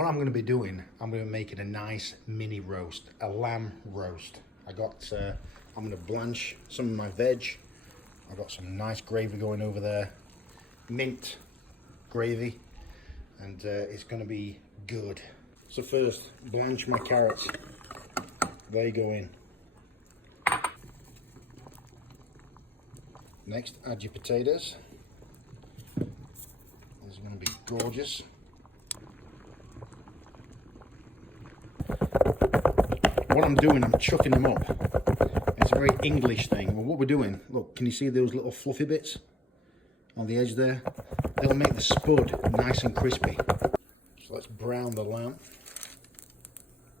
what I'm going to be doing, I'm going to be making a nice mini roast, a lamb roast. I'm going to blanch some of my veg. I've got some nice gravy going over there, mint gravy, and it's going to be good. So first, blanch my carrots. They go in. Next, add your potatoes. These are going to be gorgeous. What I'm doing, I'm chucking them up. It's a very English thing. Well, what we're doing, look, can you see those little fluffy bits on the edge there? They'll make the spud nice and crispy. So let's brown the lamb.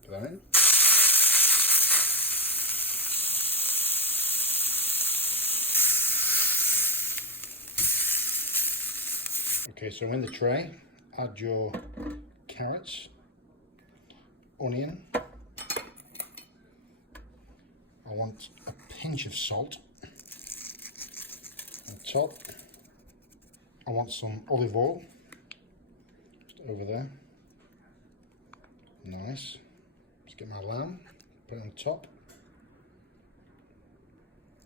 Put that in. Okay, so in the tray, add your carrots, onion. I want a pinch of salt on top. I want some olive oil, just over there. Nice. Let's get my lamb, put it on top.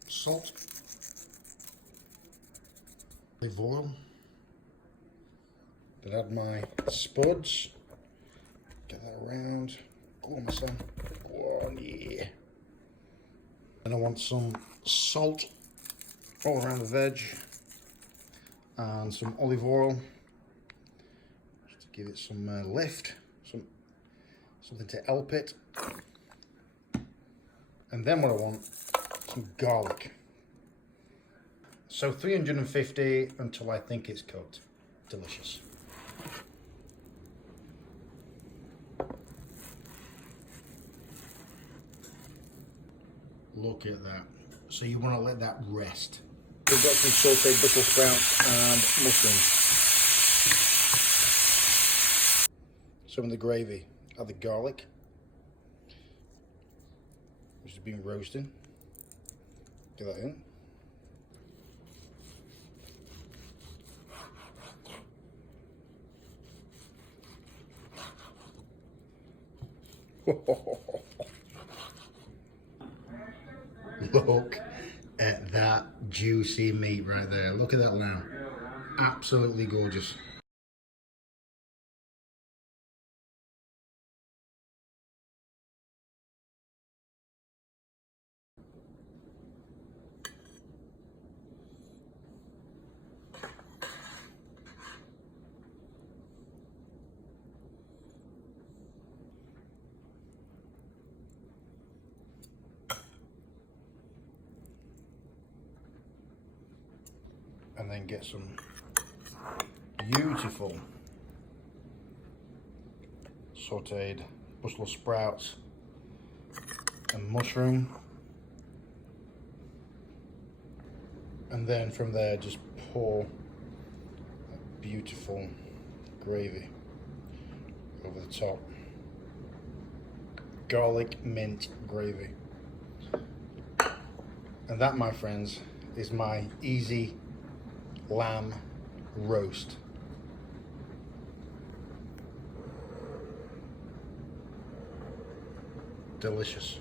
Salt, olive oil. Then add my spuds. Get that around. Go on, my son. Go on, yeah. And I want some salt all around the veg and some olive oil just to give it some lift, something to help it. And then what I want, some garlic. So 350 until I think it's cooked. Delicious. Look at that. So you want to let that rest. We've got some sauteed Brussels sprouts and mushrooms. Some of the gravy. Add the garlic, which has been roasted. Get that in. Look at that juicy meat right there. Look at that lamb. Absolutely gorgeous. And then get some beautiful sauteed Brussels sprouts and mushroom, and then from there just pour that beautiful gravy over the top. Garlic mint gravy. And that, my friends, is my easy lamb roast. Delicious.